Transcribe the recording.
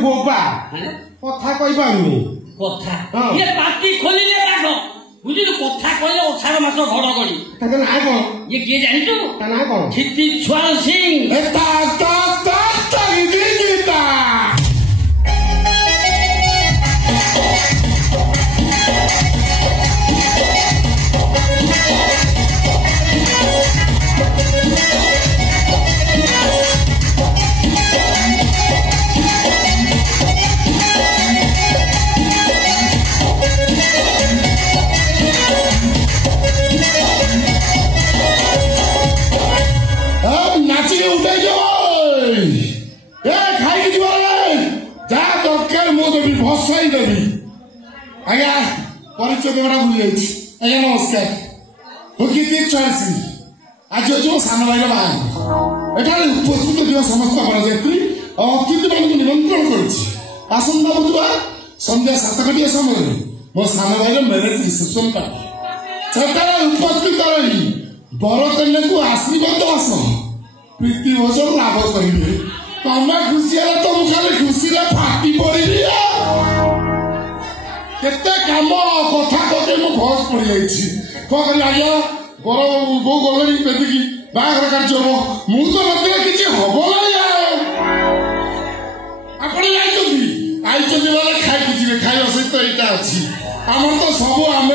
Boba कथा कहि पाउनी कथा ये पार्टी खोलिले राख बुझिलु कथा कहले ओछार मास घडगडी ताके ना कोन ये के जानितु ता ना कोन छिति छुआल सिंह एता ता ता ता गीता भसाई देवी आज्ञा परिचय देवटा भूल जाइए आज्ञा नमस्कार मुझे आज जो सान भाई बाहर एठार उपस्थित थे समस्त बरजात्री और अतिथि मान निमंत्रण करसंता बुधवार संध्या 7 घटिया समय मो सान भाई मैरेज रिसेप्शन पार्टी सेठार उपस्थित रही बरकन्या को आशीर्वाद आस प्रीति भोजन लाभ करेंगे तमें खुशी है तो मुझे खुशी फाटी पड़ी केते काम कथा कते मो भस पड़ी जाइछि कह आज्ञा बर बो गलनी बेदिकी बाहर कार्य हो मु तो मते किछि हबो ना आपण आइछथि वाला खाइ किछि खाइ सहित एटा अछि हमर तो सब आमे